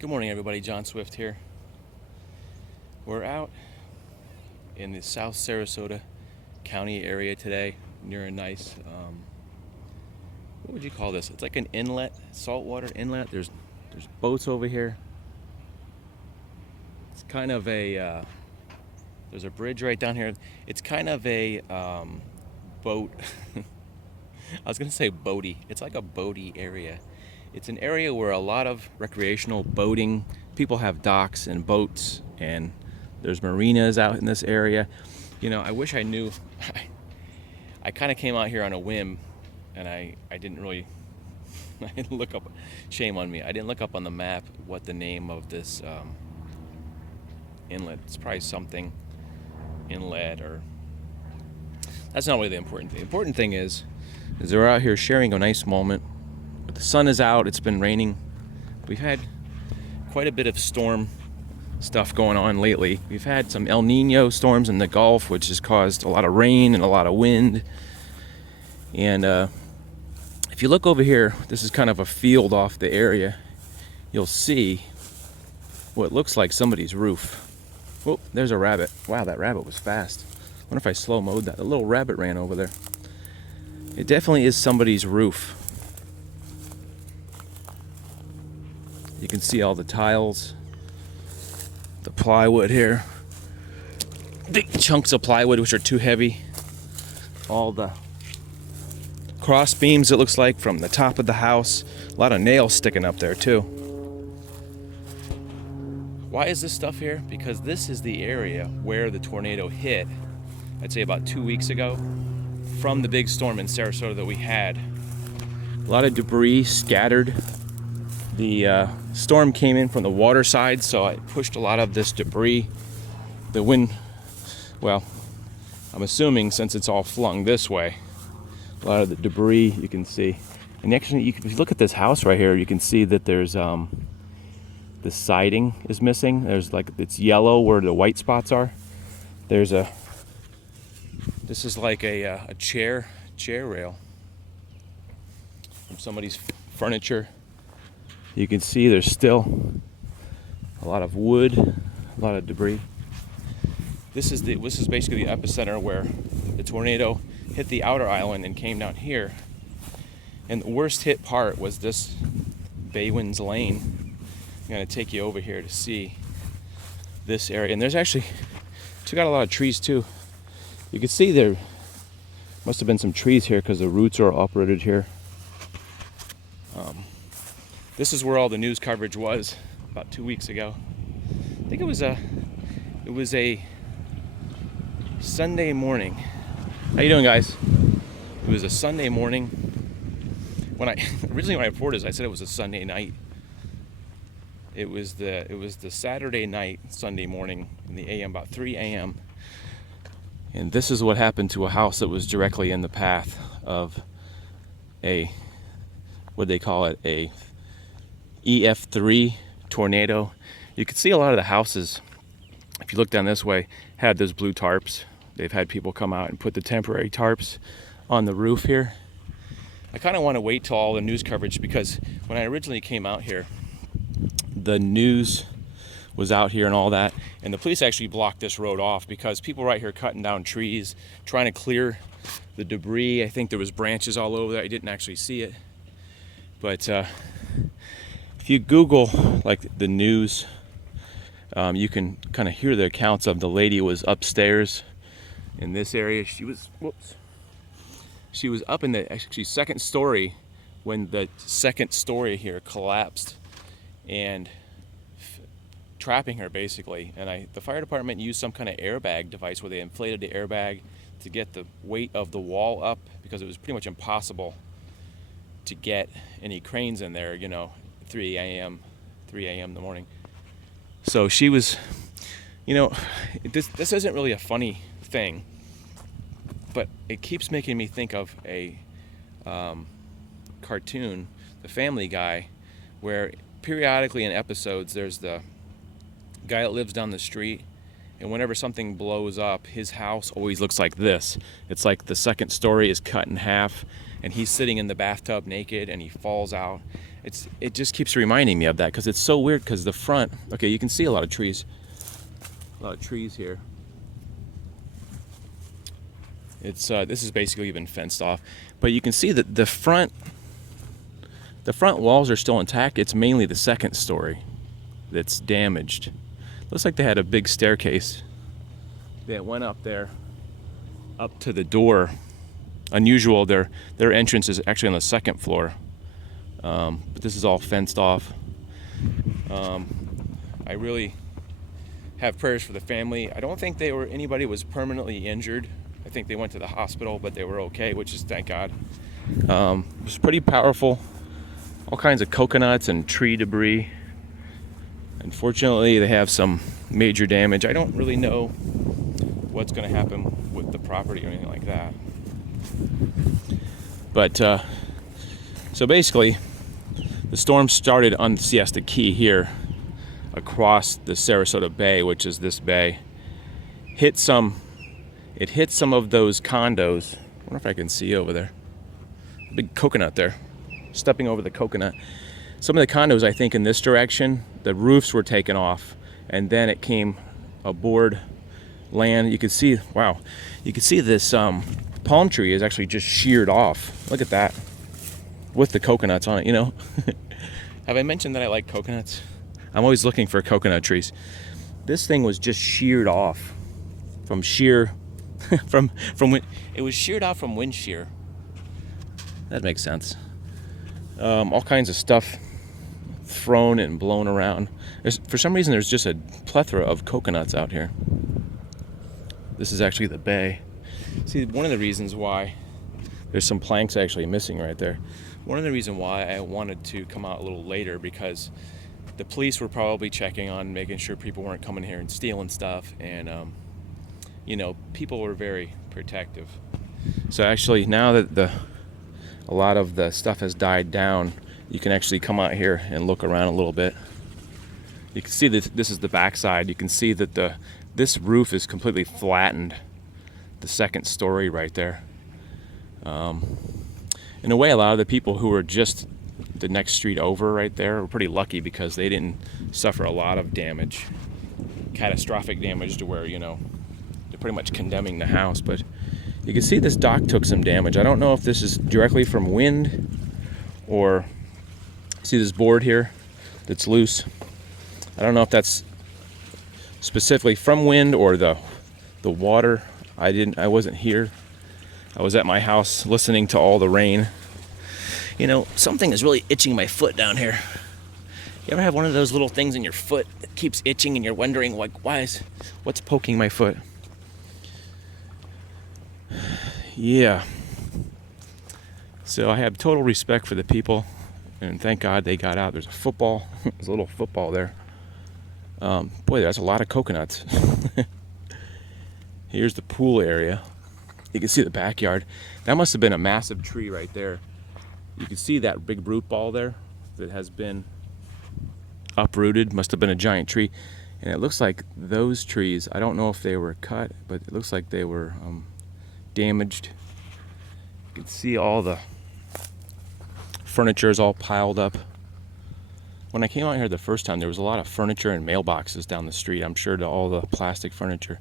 Good morning, everybody. John Swift here. We're out in the South Sarasota County area today, near a nice, what would you call this? It's like an inlet, saltwater inlet. There's boats over here. It's kind of a, there's a bridge right down here. It's kind of a boat. I was gonna say boaty. It's like a boaty area. It's an area where a lot of recreational boating, people have docks and boats, and there's marinas out in this area. You know, I wish I knew. I kind of came out here on a whim, and I didn't really, I didn't look up, shame on me, I didn't look up on the map what the name of this inlet. It's probably something inlet, or that's not really the important thing. The important thing is we're out here sharing a nice moment. The sun is out, it's been raining. We've had quite a bit of storm stuff going on lately. We've had some El Nino storms in the Gulf, which has caused a lot of rain and a lot of wind. And if you look over here, this is kind of a field off the area. You'll see what looks like somebody's roof. Oh, there's a rabbit. Wow, that rabbit was fast. I wonder if I slow-mode that. A little rabbit ran over there. It definitely is somebody's roof. You can see all the tiles, the plywood here, big chunks of plywood which are too heavy, all the cross beams it looks like from the top of the house, a lot of nails sticking up there too. Why is this stuff here? Because this is the area where the tornado hit, I'd say about 2 weeks ago, from the big storm in Sarasota that we had. A lot of debris scattered. The storm came in from the water side, so it pushed a lot of this debris. The wind, well, I'm assuming since it's all flung this way, a lot of the debris you can see. And actually, if you look at this house right here, you can see that there's the siding is missing. There's like, it's yellow where the white spots are. There's this is like a chair rail from somebody's furniture. You can see there's still a lot of wood, a lot of debris. This is basically the epicenter where the tornado hit the outer island and came down here. And the worst hit part was this Baywin's Lane. I'm gonna take you over here to see this area. And there's actually, it's got a lot of trees too. You can see there must have been some trees here because the roots are uprooted here. This is where all the news coverage was about 2 weeks ago. I think it was a Sunday morning. How you doing, guys? It was a Sunday morning. When I reported this, I said it was a Sunday night. It was the Saturday night, Sunday morning in the AM, about 3 a.m. And this is what happened to a house that was directly in the path of a, what they call it, a EF3 tornado. You can see a lot of the houses, if you look down this way, had those blue tarps. They've had people come out and put the temporary tarps on the roof here. I kind of want to wait till all the news coverage, because when I originally came out here, the news was out here and all that, and the police actually blocked this road off because people right here cutting down trees, trying to clear the debris. I think there was branches all over there. I didn't actually see it, but if you Google like the news, you can kind of hear the accounts of the lady was upstairs in this area. She was up in the actually second story when the second story here collapsed and trapping her basically. And the fire department used some kind of airbag device where they inflated the airbag to get the weight of the wall up, because it was pretty much impossible to get any cranes in there, you know, 3 a.m. in the morning. So she was, you know, this isn't really a funny thing, but it keeps making me think of a cartoon, The Family Guy, where periodically in episodes there's the guy that lives down the street, and whenever something blows up, his house always looks like this. It's like the second story is cut in half, and he's sitting in the bathtub naked, and he falls out. it just keeps reminding me of that, because it's so weird, because the front, okay, you can see a lot of trees here. It's this is basically been fenced off, but you can see that the front walls are still intact. It's mainly the second story that's damaged. Looks like they had a big staircase that went up there, up to the door. Unusual, their entrance is actually on the second floor, but this is all fenced off. I really have prayers for the family. I don't think anybody was permanently injured. I think they went to the hospital, but they were okay, which is, thank God. It was pretty powerful. All kinds of coconuts and tree debris. Unfortunately, they have some major damage. I don't really know what's going to happen with the property or anything like that. But so basically, the storm started on Siesta Key here, across the Sarasota Bay, which is this bay. It hit some of those condos. I wonder if I can see over there. Big coconut there. Stepping over the coconut. Some of the condos, I think, in this direction, the roofs were taken off, and then it came aboard land. You could see, wow, you could see this palm tree is actually just sheared off. Look at that, with the coconuts on it, you know. Have I mentioned that I like coconuts? I'm always looking for coconut trees. This thing was just sheared off from it was sheared off from wind shear. That makes sense. All kinds of stuff thrown and blown around. For some reason, there's just a plethora of coconuts out here. This is actually the bay. See, one of the reasons why there's some planks actually missing right there. One of the reasons why I wanted to come out a little later, because the police were probably checking on making sure people weren't coming here and stealing stuff, and you know, people were very protective. So actually, now that a lot of the stuff has died down, you can actually come out here and look around a little bit. You can see that this is the backside. You can see that this roof is completely flattened, the second story right there. In a way, a lot of the people who were just the next street over right there were pretty lucky, because they didn't suffer a lot of damage, catastrophic damage to where, you know, they're pretty much condemning the house. But you can see this dock took some damage. I don't know if this is directly from wind, or see this board here that's loose. I don't know if that's specifically from wind or the water. I wasn't here. I was at my house listening to all the rain. You know, something is really itching my foot down here. You ever have one of those little things in your foot that keeps itching and you're wondering, like, what's poking my foot? Yeah. So I have total respect for the people, and thank God they got out. There's a football. There's a little football there. Boy, that's a lot of coconuts. Here's the pool area. You can see the backyard. That must have been a massive tree right there. You can see that big root ball there that has been uprooted. Must have been a giant tree. And it looks like those trees, I don't know if they were cut, but it looks like they were damaged. You can see all the furniture is all piled up. When I came out here the first time, there was a lot of furniture and mailboxes down the street. I'm sure to all the plastic furniture.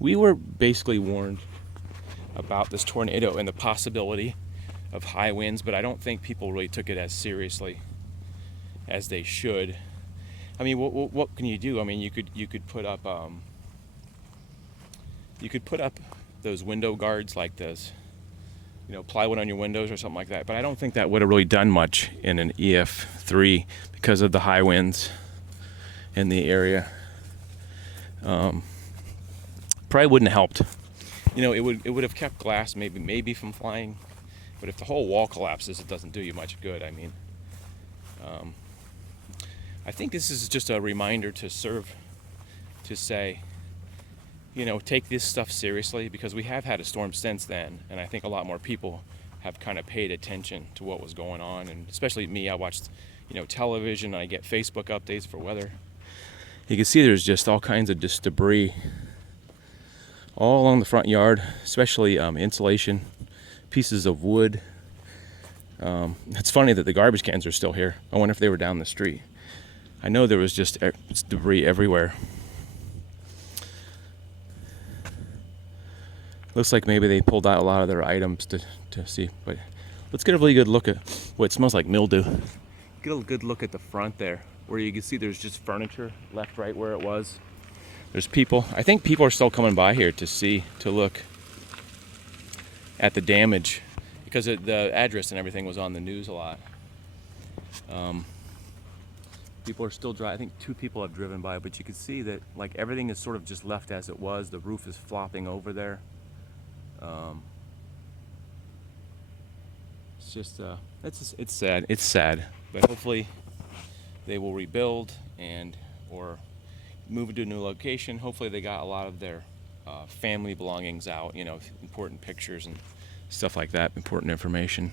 We were basically warned about this tornado and the possibility of high winds, but I don't think people really took it as seriously as they should. I mean, what can you do? I mean, you could put up those window guards like this, you know, plywood on your windows or something like that. But I don't think that would have really done much in an EF3 because of the high winds in the area. Probably wouldn't have helped. You know, it would have kept glass maybe from flying, but if the whole wall collapses, it doesn't do you much good. I mean, I think this is just a reminder to say, you know, take this stuff seriously, because we have had a storm since then, and I think a lot more people have kind of paid attention to what was going on, and especially me. I watched, you know, television, and I get Facebook updates for weather. You can see there's just all kinds of just debris all along the front yard, especially insulation, pieces of wood. It's funny that the garbage cans are still here. I wonder if they were down the street. I know there was just debris everywhere. Looks like maybe they pulled out a lot of their items to see. But let's get a really good look at what it smells like mildew. Get a good look at the front there, where you can see there's just furniture left right where it was. There's people. I think people are still coming by here to look at the damage, because the address and everything was on the news a lot. People are still driving. I think 2 people have driven by, but you can see that like everything is sort of just left as it was. The roof is flopping over there. It's just it's sad. It's sad, but hopefully they will rebuild or move to a new location. Hopefully they got a lot of their family belongings out, important pictures and stuff like that, important information.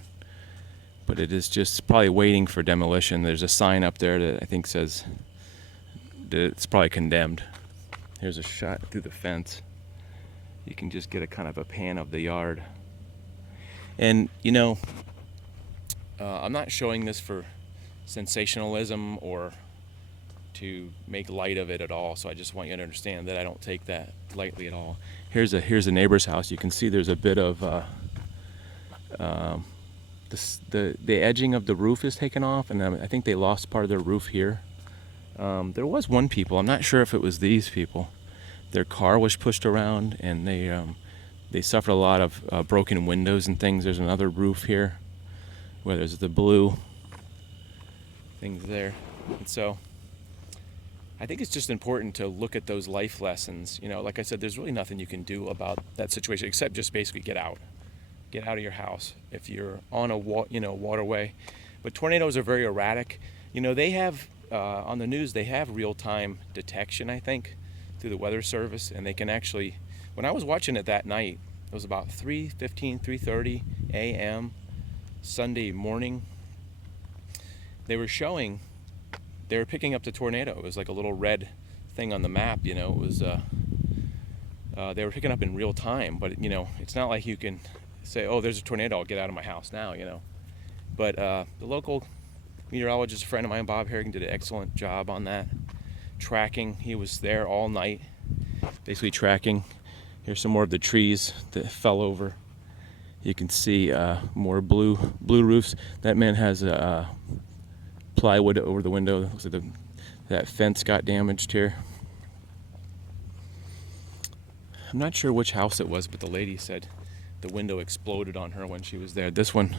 But it is just probably waiting for demolition. There's a sign up there that I think says that it's probably condemned. Here's a shot through the fence. You can just get a kind of a pan of the yard. And I'm not showing this for sensationalism or to make light of it at all. So I just want you to understand that I don't take that lightly at all. Here's a neighbor's house. You can see there's a bit of the edging of the roof is taken off, and I think they lost part of their roof here. There was one people. I'm not sure if it was these people. Their car was pushed around, and they suffered a lot of broken windows and things. There's another roof here where there's the blue things there. And so I think it's just important to look at those life lessons. Like I said, there's really nothing you can do about that situation except just basically get out of your house if you're on a waterway. But tornadoes are very erratic. They have on the news, they have real-time detection, I think, through the Weather Service, and they can actually, when I was watching it that night, it was about 3:30 a.m. Sunday morning, they were picking up the tornado. It was like a little red thing on the map. It was they were picking up in real time, but it's not like you can say, oh, there's a tornado, I'll get out of my house now. But the local meteorologist, a friend of mine, Bob Harrigan, did an excellent job on that tracking. He was there all night basically tracking. Here's some more of the trees that fell over. You can see more blue roofs. That man has plywood over the window. It looks like that fence got damaged here. I'm not sure which house it was, but the lady said the window exploded on her when she was there. This one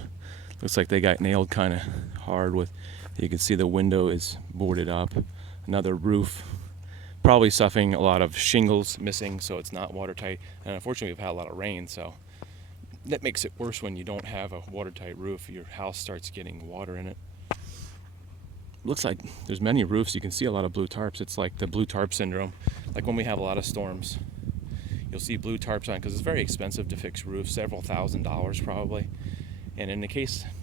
looks like they got nailed kind of hard with, you can see the window is boarded up. Another roof, probably suffering a lot of shingles missing, so it's not watertight. And unfortunately, we've had a lot of rain, so that makes it worse when you don't have a watertight roof. Your house starts getting water in it. Looks like there's many roofs. You can see a lot of blue tarps. It's like the blue tarp syndrome. Like when we have a lot of storms, you'll see blue tarps on, because it's very expensive to fix roofs, several $1,000s probably. And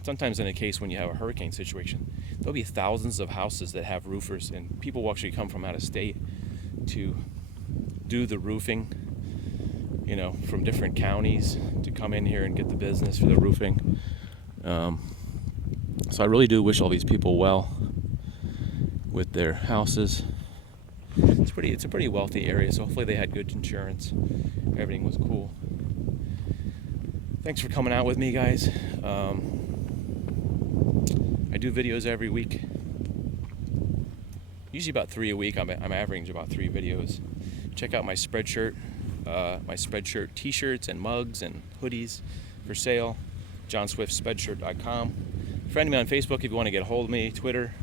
sometimes in a case when you have a hurricane situation, there'll be thousands of houses that have roofers, and people will actually come from out of state to do the roofing, from different counties to come in here and get the business for the roofing. So I really do wish all these people well with their houses. It's a pretty wealthy area, so hopefully they had good insurance. Everything was cool. Thanks for coming out with me, guys. I do videos every week. Usually about 3 a week. I'm averaging about 3 videos. Check out my Spreadshirt t-shirts and mugs and hoodies for sale. jonswiftspreadshirt.com. Friend me on Facebook if you want to get a hold of me. Twitter,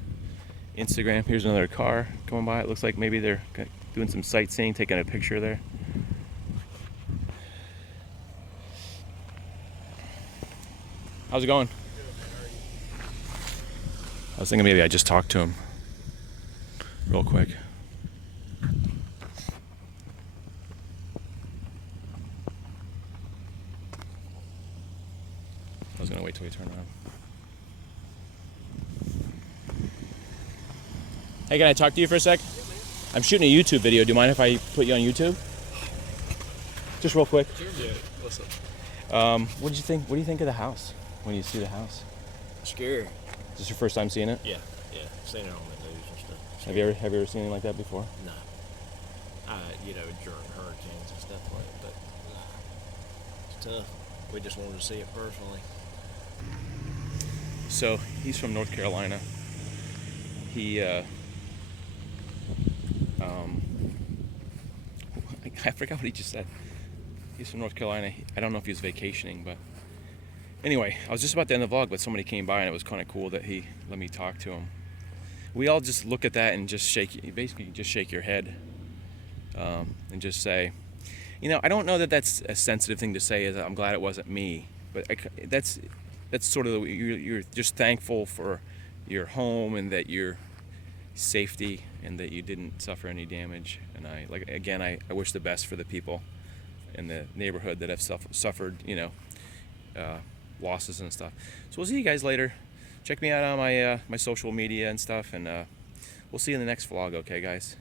Instagram. Here's another car going by. It looks like maybe they're doing some sightseeing, taking a picture there. How's it going? I was thinking maybe I just talked to him real quick. I was gonna wait till he turned around. Hey, can I talk to you for a sec? I'm shooting a YouTube video. Do you mind if I put you on YouTube? Just real quick. Yeah, what's up? What do you think of the house when you see the house? Scary. Is this your first time seeing it? Yeah, yeah. Seen it on the news and stuff. Have you ever seen anything like that before? No. During hurricanes and stuff like that, but nah. It's tough. We just wanted to see it personally. So he's from North Carolina. He I forgot what he just said. He's from North Carolina. I don't know if he was vacationing, but anyway, I was just about to end the vlog, but somebody came by and it was kind of cool that he let me talk to him. We all just look at that and just shake your head, and just say, I don't know that that's a sensitive thing to say. Is I'm glad it wasn't me, but that's sort of you're just thankful for your home and that your safety and that you didn't suffer any damage. And I wish the best for the people in the neighborhood that have suffered losses and stuff. So we'll see you guys later. Check me out on my social media and stuff, and we'll see you in the next vlog. Okay, guys,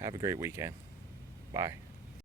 have a great weekend. Bye.